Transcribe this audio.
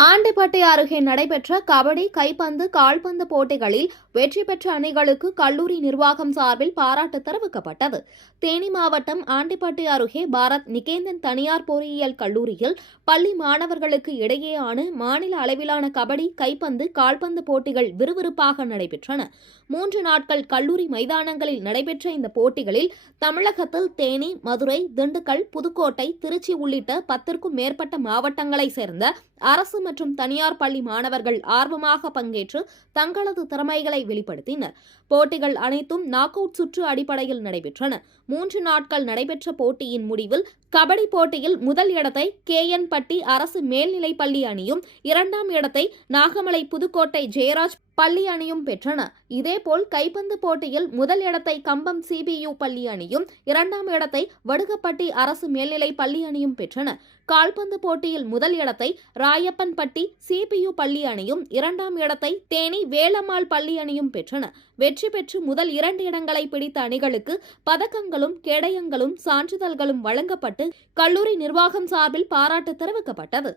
ஆண்டிப்பட்டி அருகே நடைபெற்ற கபடி, கைப்பந்து, கால்பந்து போட்டிகளில் வெற்றி பெற்ற அணிகளுக்கு கல்லூரி நிர்வாகம் சார்பில் பாராட்டு தெரிவிக்கப்பட்டது. தேனி மாவட்டம் ஆண்டிப்பட்டி அருகே பாரத் நிகேதன் தனியார் பொறியியல் கல்லூரியில் பள்ளி மாணவர்களுக்கு இடையேயான மாநில அளவிலான கபடி, கைப்பந்து, கால்பந்து போட்டிகள் விறுவிறுப்பாக நடைபெற்றன. 3 நாட்கள் கல்லூரி மைதானங்களில் நடைபெற்ற இந்த போட்டிகளில் தமிழகத்தில் தேனி, மதுரை, திண்டுக்கல், புதுக்கோட்டை, திருச்சி உள்ளிட்ட 10க்கும் மேற்பட்ட மாவட்டங்களைச் சேர்ந்த அரசு மற்றும் தனியார் பள்ளி மாணவர்கள் ஆர்வமாக பங்கேற்று தங்களது திறமைகளை வெளிப்படுத்தினர். போட்டிகள் அனைத்தும் நாக் அவுட் சுற்று அடிப்படையில் நடைபெற்றன. 3 நாட்கள் நடைபெற்ற போட்டியின் முடிவில் கபடி போட்டியில் முதல் இடத்தை KN பட்டி அரசு மேல்நிலைப் பள்ளி அணியும், 2ஆம் இடத்தை நாகமலை புதுக்கோட்டை ஜெயராஜ் பள்ளி அணியும் பெற்றன. இதேபோல் கைப்பந்து போட்டியில் முதல் இடத்தை கம்பம் CBU பள்ளி அணியும், 2ஆம் இடத்தை வடுகப்பட்டி அரசு மேல்நிலைப் பள்ளி அணியும் பெற்றன. கால்பந்து போட்டியில் முதல் இடத்தை ராயப்பன்பட்டி CPU பள்ளி அணியும், 2ஆம் இடத்தை தேனி வேலம்மாள் பள்ளி அணியும் பெற்றன. வெற்றி பெற்று முதல் 2 இடங்களை பிடித்த அணிகளுக்கு பதக்கங்களும், கேடயங்களும், சான்றிதழ்களும் வழங்கப்பட்டு கல்லூரி நிர்வாகம் சார்பில் பாராட்டு தெரிவிக்கப்பட்டது.